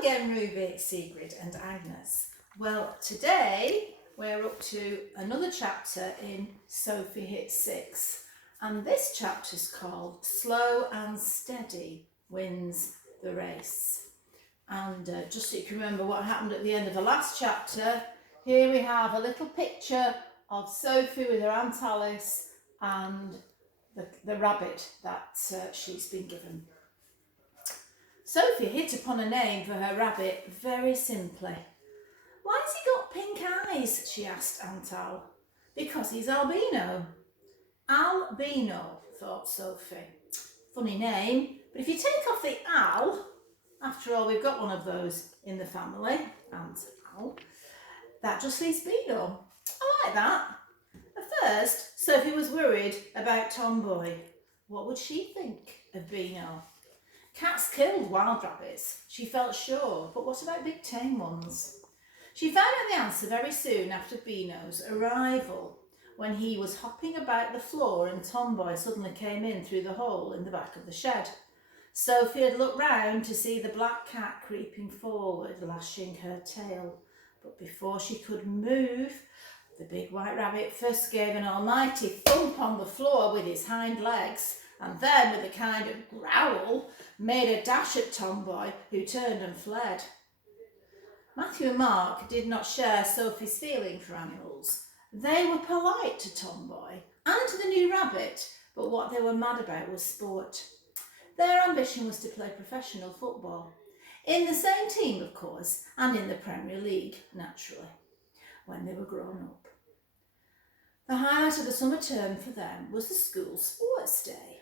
again, Ruby, Sigrid and Agnes. Well, today we're up to another chapter in Sophie Hits Six, and this chapter's called Slow and Steady Wins the Race. And just so you can remember what happened at the end of the last chapter, here we have a little picture of Sophie with her Aunt Alice and the rabbit that she's been given. Sophie hit upon a name for her rabbit very simply. "Why has he got pink eyes?" she asked Aunt Al. "Because he's albino." Albino, thought Sophie. Funny name, but if you take off the Al, after all we've got one of those in the family, Aunt Al, that just leaves Beano. I like that. At first, Sophie was worried about Tomboy. What would she think of Beano? Cats killed wild rabbits, she felt sure, but what about big tame ones? She found out the answer very soon after Beano's arrival, when he was hopping about the floor and Tomboy suddenly came in through the hole in the back of the shed. Sophie had looked round to see the black cat creeping forward, lashing her tail. But before she could move, the big white rabbit first gave an almighty thump on the floor with his hind legs, and then, with a kind of growl, made a dash at Tomboy, who turned and fled. Matthew and Mark did not share Sophie's feeling for animals. They were polite to Tomboy and to the new rabbit, but what they were mad about was sport. Their ambition was to play professional football, in the same team, of course, and in the Premier League, naturally, when they were grown up. The highlight of the summer term for them was the school sports day.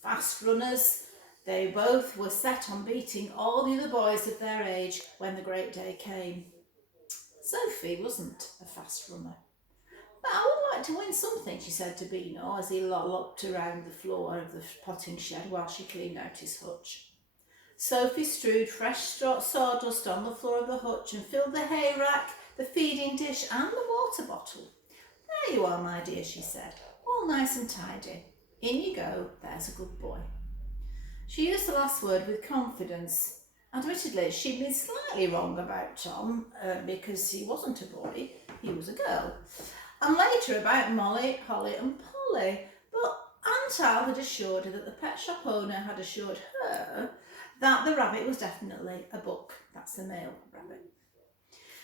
Fast runners, they both were set on beating all the other boys of their age when the great day came. Sophie wasn't a fast runner. "But I would like to win something," she said to Beano as he looked around the floor of the potting shed while she cleaned out his hutch. Sophie strewed fresh sawdust on the floor of the hutch and filled the hay rack, the feeding dish and the water bottle. "There you are, my dear," she said, "all nice and tidy. In you go, there's a good boy." She used the last word with confidence. Admittedly, she'd been slightly wrong about Tom because he wasn't a boy, he was a girl. And later about Molly, Holly and Polly. But Aunt Al had assured her that the pet shop owner had assured her that the rabbit was definitely a buck. That's the male rabbit.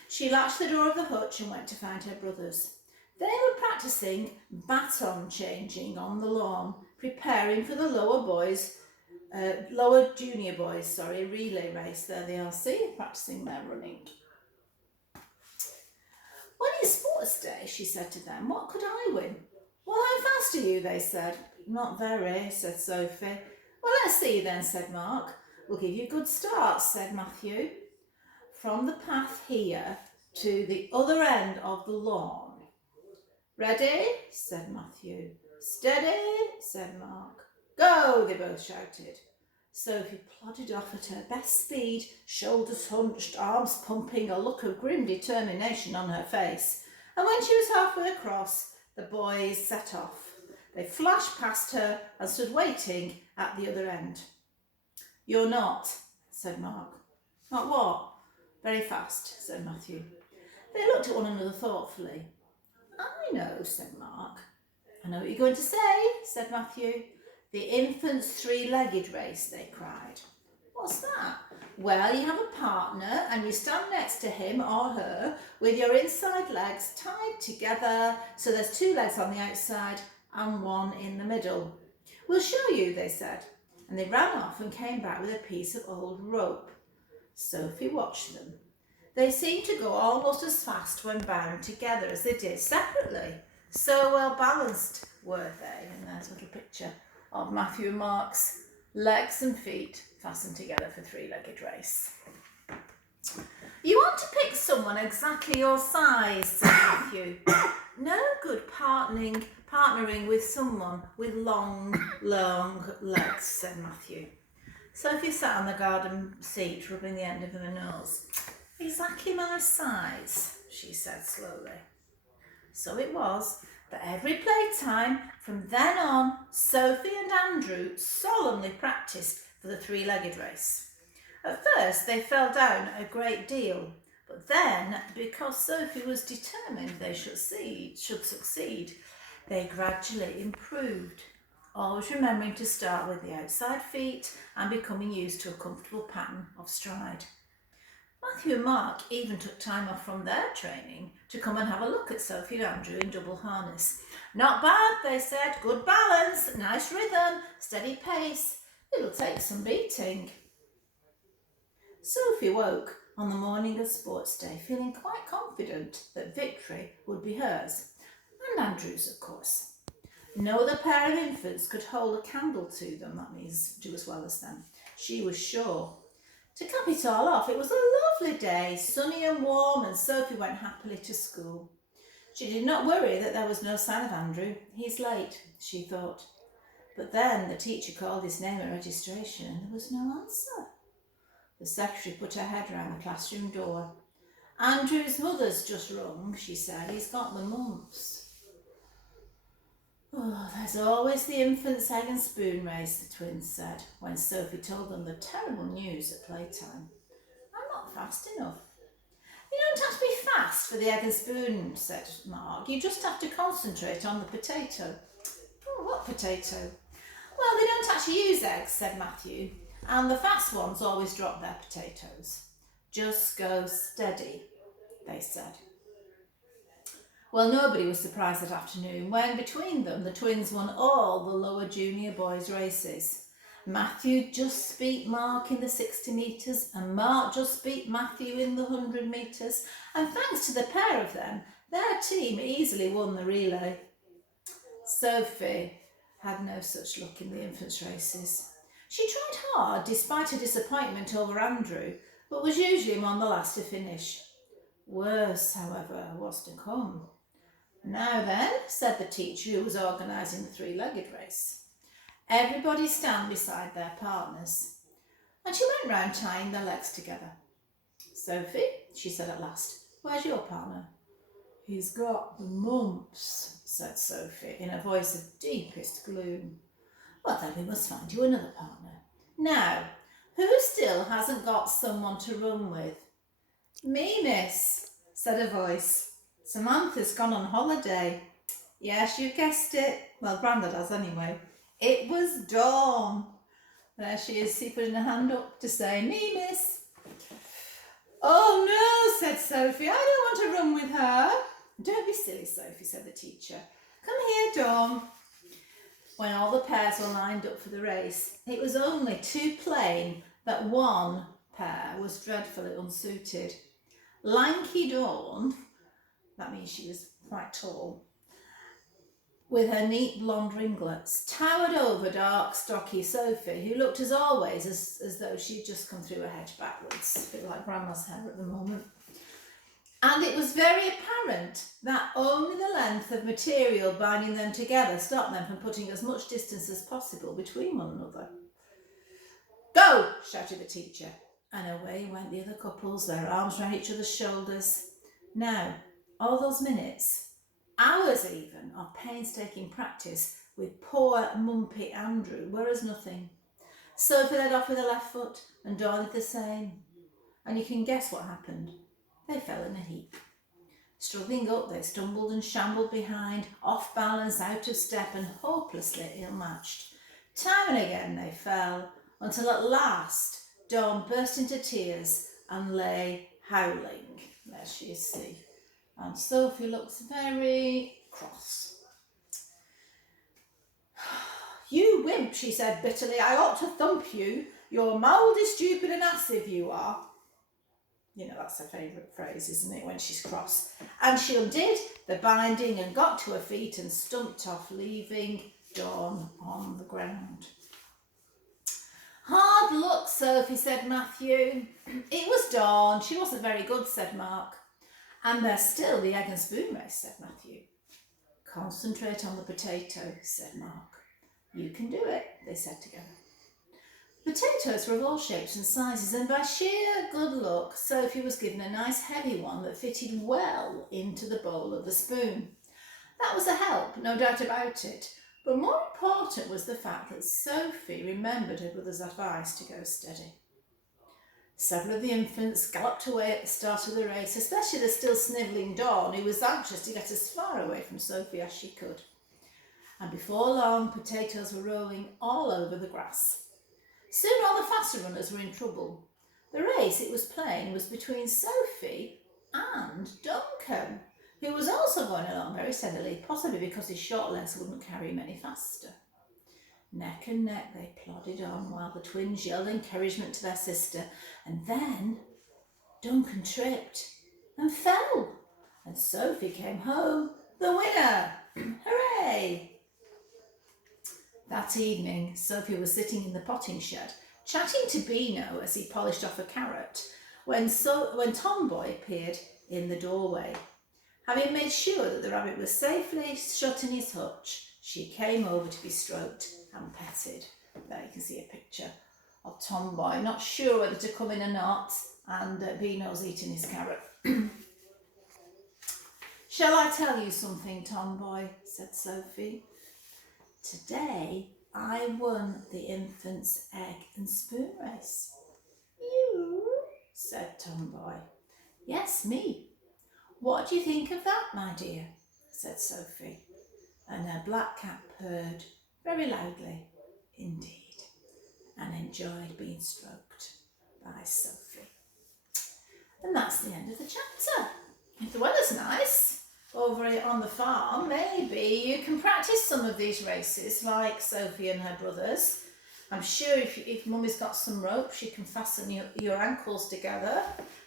She latched the door of the hutch and went to find her brothers. They were practising baton changing on the lawn, preparing for the lower junior boys, relay race. There they are, see, practising their running. "When it's sports day," she said to them, "what could I win?" "Well, how fast are you?" they said. "Not very," said Sophie. "Well, let's see then," said Mark. "We'll give you good starts," said Matthew. "From the path here to the other end of the lawn." "Ready?" said Matthew. "Steady," said Mark. "Go," they both shouted. Sophie plodded off at her best speed, shoulders hunched, arms pumping, a look of grim determination on her face. And when she was halfway across, the boys set off. They flashed past her and stood waiting at the other end. "You're not," said Mark. "Not what?" "Very fast," said Matthew. They looked at one another thoughtfully. "I know," said Mark. "I know what you're going to say," said Matthew. "The infant's three-legged race," they cried. "What's that?" "Well, you have a partner and you stand next to him or her with your inside legs tied together so there's two legs on the outside and one in the middle." "We'll show you," they said, and they ran off and came back with a piece of old rope. Sophie watched them. They seemed to go almost as fast when bound together as they did separately. So well balanced were they. And there's a little picture of Matthew and Mark's legs and feet fastened together for three-legged race. "You want to pick someone exactly your size," said Matthew. "No good partnering with someone with long legs," said Matthew. Sophie sat on the garden seat, rubbing the end of her nose. "Exactly my size," she said slowly. So it was that every playtime from then on, Sophie and Andrew solemnly practised for the three-legged race. At first they fell down a great deal, but then, because Sophie was determined they should succeed, they gradually improved, always remembering to start with the outside feet and becoming used to a comfortable pattern of stride. Matthew and Mark even took time off from their training to come and have a look at Sophie and Andrew in double harness. Not bad, they said. Good balance, nice rhythm, steady pace. It'll take some beating. Sophie woke on the morning of sports day feeling quite confident that victory would be hers, and Andrew's, of course. No other pair of infants could hold a candle to them, that means do as well as them. She was sure. To cap it all off, it was a lovely day, sunny and warm, and Sophie went happily to school. She did not worry that there was no sign of Andrew. He's late, she thought. But then the teacher called his name at registration and there was no answer. The secretary put her head round the classroom door. Andrew's mother's just rung, she said. He's got the mumps. Oh, there's always the infant's egg and spoon race, the twins said, when Sophie told them the terrible news at playtime. I'm not fast enough. You don't have to be fast for the egg and spoon, said Mark. You just have to concentrate on the potato. Oh, what potato? Well, they don't actually use eggs, said Matthew, and the fast ones always drop their potatoes. Just go steady, they said. Well, nobody was surprised that afternoon when, between them, the twins won all the lower junior boys' races. Matthew just beat Mark in the 60 metres and Mark just beat Matthew in the 100 metres, and thanks to the pair of them, their team easily won the relay. Sophie had no such luck in the infants' races. She tried hard despite her disappointment over Andrew, but was usually among the last to finish. Worse, however, was to come. Now then, said the teacher who was organising the three-legged race. Everybody stand beside their partners. And she went round tying their legs together. Sophie, she said at last, where's your partner? He's got the mumps, said Sophie in a voice of deepest gloom. Well, then we must find you another partner. Now, who still hasn't got someone to run with? Me, miss, said a voice. Samantha's gone on holiday. Yes, you guessed it. Well, Grandad has anyway. It was Dawn. There she is, she putting her hand up to say, me, miss. Oh no, said Sophie, I don't want to run with her. Don't be silly, Sophie, said the teacher. Come here, Dawn. When all the pairs were lined up for the race, it was only too plain that one pair was dreadfully unsuited. Lanky Dawn, that means she was quite tall, with her neat blonde ringlets, towered over dark, stocky Sophie, who looked as always as though she'd just come through a hedge backwards, a bit like Grandma's hair at the moment. And it was very apparent that only the length of material binding them together stopped them from putting as much distance as possible between one another. Go, shouted the teacher, and away went the other couples, their arms round each other's shoulders. Now, all those minutes, hours even, of painstaking practice with poor mumpy Andrew were as nothing. Sophie led off with her left foot and Dawn did the same. And you can guess what happened. They fell in a heap. Struggling up, they stumbled and shambled behind, off balance, out of step and hopelessly ill-matched. Time and again they fell, until at last Dawn burst into tears and lay howling. There she is, see. And Sophie looks very cross. You wimp, she said bitterly, I ought to thump you. You're mouldy, stupid and assive, you are. You know, that's her favourite phrase, isn't it, when she's cross. And she undid the binding and got to her feet and stumped off, leaving Dawn on the ground. Hard luck, Sophie, said Matthew. It was Dawn. She wasn't very good, said Mark. And there's still the egg and spoon race, said Matthew. Concentrate on the potato, said Mark. You can do it, they said together. Potatoes were of all shapes and sizes, and by sheer good luck, Sophie was given a nice heavy one that fitted well into the bowl of the spoon. That was a help, no doubt about it, but more important was the fact that Sophie remembered her brother's advice to go steady. Several of the infants galloped away at the start of the race, especially the still snivelling Dawn, who was anxious to get as far away from Sophie as she could. And before long, potatoes were rolling all over the grass. Soon all the faster runners were in trouble. The race, it was plain, was between Sophie and Duncan, who was also going along very steadily, possibly because his short legs wouldn't carry him any faster. Neck and neck they plodded on while the twins yelled encouragement to their sister, and then Duncan tripped and fell, and Sophie came home the winner. Hooray! That evening, Sophie was sitting in the potting shed, chatting to Beano as he polished off a carrot, when Tomboy appeared in the doorway. Having made sure that the rabbit was safely shut in his hutch, she came over to be stroked and petted. There you can see a picture of Tomboy, not sure whether to come in or not, and Beano's eating his carrot. "Shall I tell you something, Tomboy?" said Sophie. "Today I won the infant's egg and spoon race." "You?" said Tomboy. "Yes, me." "What do you think of that, my dear?" said Sophie, and her black cat purred very loudly indeed and enjoyed being stroked by Sophie. And that's the end of the chapter. If the weather's nice over on the farm, maybe you can practice some of these races like Sophie and her brothers. I'm sure if Mummy's got some rope, she can fasten your ankles together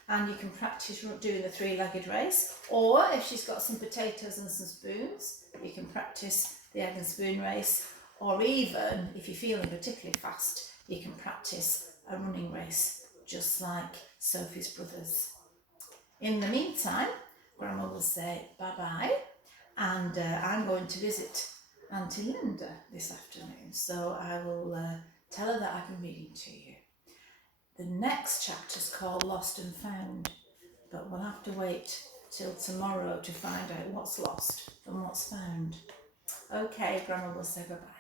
and you can practice doing the three-legged race. Or if she's got some potatoes and some spoons, you can practice the egg and spoon race. Or even, if you're feeling particularly fast, you can practice a running race, just like Sophie's brothers. In the meantime, Grandma will say bye-bye, and I'm going to visit Auntie Linda this afternoon, so I will tell her that I've been reading to you. The next chapter's called Lost and Found, but we'll have to wait till tomorrow to find out what's lost and what's found. Okay, Grandma will say bye-bye.